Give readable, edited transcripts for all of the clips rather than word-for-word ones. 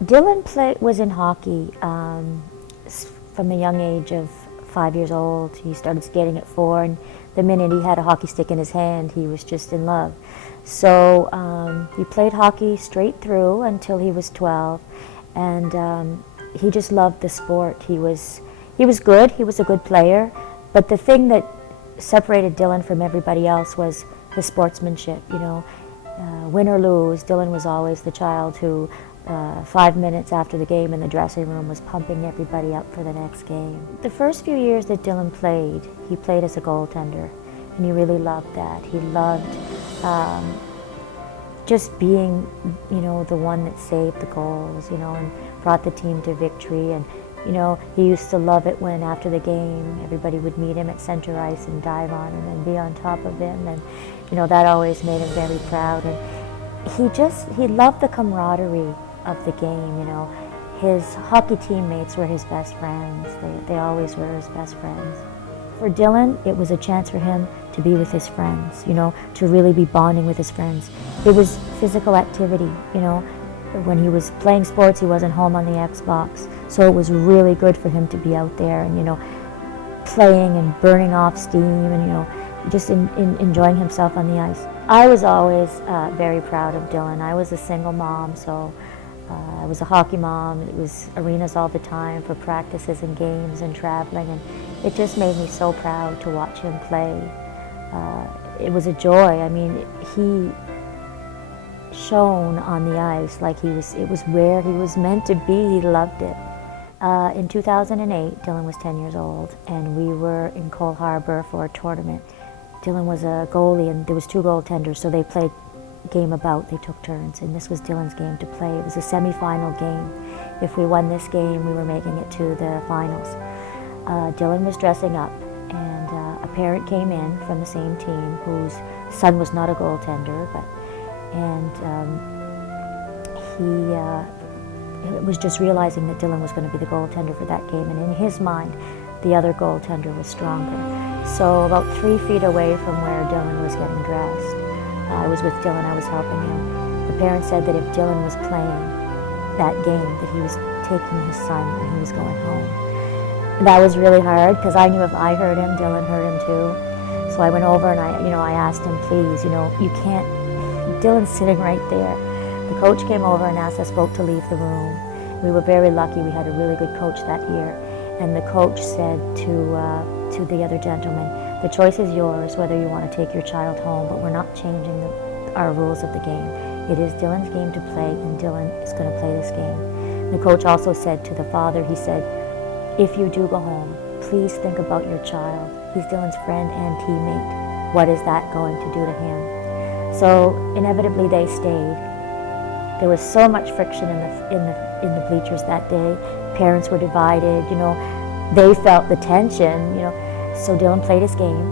Was in hockey from a young age of 5 years old. He started skating at 4, and the minute he had a hockey stick in his hand, he was just in love. So he played hockey straight through until he was 12, and he just loved the sport. He was good. He was a good player, but the thing that separated Dylan from everybody else was his sportsmanship. Win or lose, Dylan was always the child who 5 minutes after the game in the dressing room was pumping everybody up for the next game. The first few years that Dylan played, he played as a goaltender, and he really loved that. He loved just being, the one that saved the goals, and brought the team to victory. And, he used to love it when after the game, everybody would meet him at center ice and dive on him and be on top of him. And, that always made him very proud. And he loved the camaraderie of the game. His hockey teammates were his best friends. They always were his best friends. For Dylan, it was a chance for him to be with his friends, to really be bonding with his friends. It was physical activity, When he was playing sports, he wasn't home on the Xbox. So it was really good for him to be out there and, playing and burning off steam and, just enjoying himself on the ice. I was always very proud of Dylan. I was a single mom, so I was a hockey mom. It was arenas all the time for practices and games and traveling, and it just made me so proud to watch him play. It was a joy. I mean, he shone on the ice like it was where he was meant to be. He loved it. In 2008, Dylan was 10 years old, and we were in Cole Harbour for a tournament. Dylan was a goalie, and there was 2 goaltenders, so they played game about. They took turns, and this was Dylan's game to play. It was a semi-final game. If we won this game, we were making it to the finals. Dylan was dressing up, and a parent came in from the same team whose son was not a goaltender, he was just realizing that Dylan was going to be the goaltender for that game, and in his mind, the other goaltender was stronger. So about 3 feet away from where Dylan was getting dressed, I was with Dylan, I was helping him. The parent said that if Dylan was playing that game, that he was taking his son and he was going home. And that was really hard, because I knew if I hurt him, Dylan hurt him too. So I went over and I asked him, please, you can't, Dylan's sitting right there. The coach came over and asked us both to leave the room. We were very lucky. We had a really good coach that year. And the coach said to the other gentleman, the choice is yours whether you want to take your child home, but we're not changing our rules of the game. It is Dylan's game to play, and Dylan is going to play this game. The coach also said to the father, he said, if you do go home, please think about your child. He's Dylan's friend and teammate. What is that going to do to him? So inevitably they stayed. There was so much friction in the bleachers that day. Parents were divided, they felt the tension, So Dylan played his game.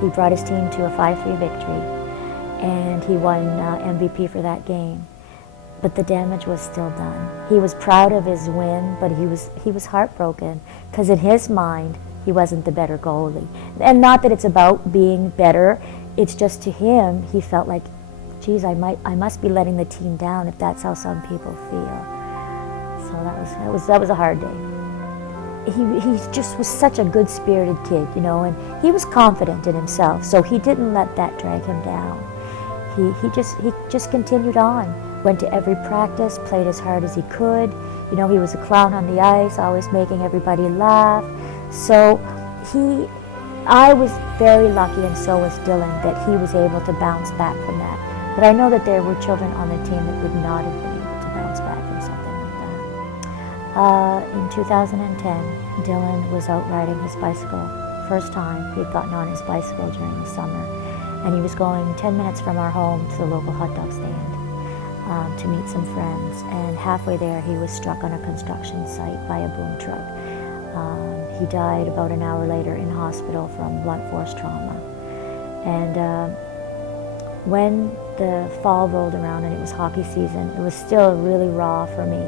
He brought his team to a 5-3 victory, and he won MVP for that game. But the damage was still done. He was proud of his win, but he was heartbroken, because in his mind, he wasn't the better goalie. And not that it's about being better, it's just to him, he felt like, geez, I must be letting the team down if that's how some people feel. So that was a hard day. He just was such a good-spirited kid, and he was confident in himself, so he didn't let that drag him down. He just continued on, went to every practice, played as hard as he could. He was a clown on the ice, always making everybody laugh. So I was very lucky, and so was Dylan, that he was able to bounce back from that. But I know that there were children on the team that would not have been able to bounce back from something like that. In 2010, Dylan was out riding his bicycle. First time he'd gotten on his bicycle during the summer. And he was going 10 minutes from our home to the local hot dog stand to meet some friends. And halfway there, he was struck on a construction site by a boom truck. He died about an hour later in hospital from blunt force trauma. And when the fall rolled around and it was hockey season, it was still really raw for me.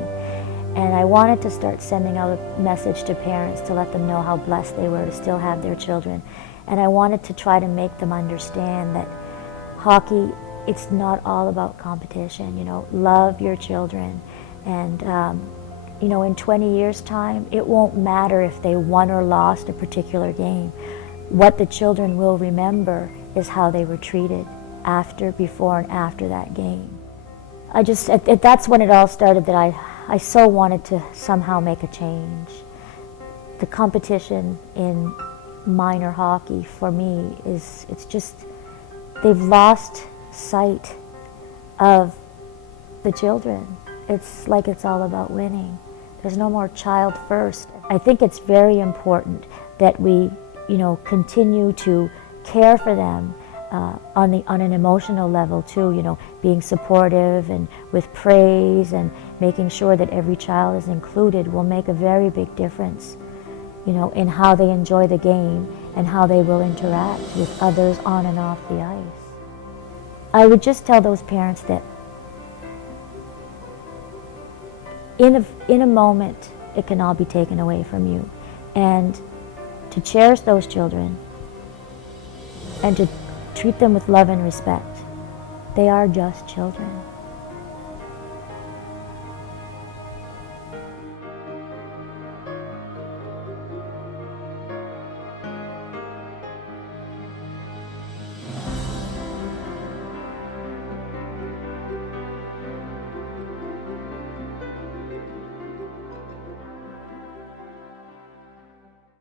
And I wanted to start sending out a message to parents to let them know how blessed they were to still have their children. And I wanted to try to make them understand that hockey, it's not all about competition, Love your children. And you know, in 20 years' time, it won't matter if they won or lost a particular game. What the children will remember is how they were treated after, before, and after that game. That's when it all started, that I so wanted to somehow make a change. The competition in minor hockey for me it's just, they've lost sight of the children. It's like it's all about winning. There's no more child first. I think it's very important that we, you know, continue to care for them on an emotional level too, you know, being supportive and with praise and making sure that every child is included will make a very big difference, you know, in how they enjoy the game and how they will interact with others on and off the ice. I would just tell those parents that in a moment, it can all be taken away from you. And to cherish those children and to treat them with love and respect. They are just children.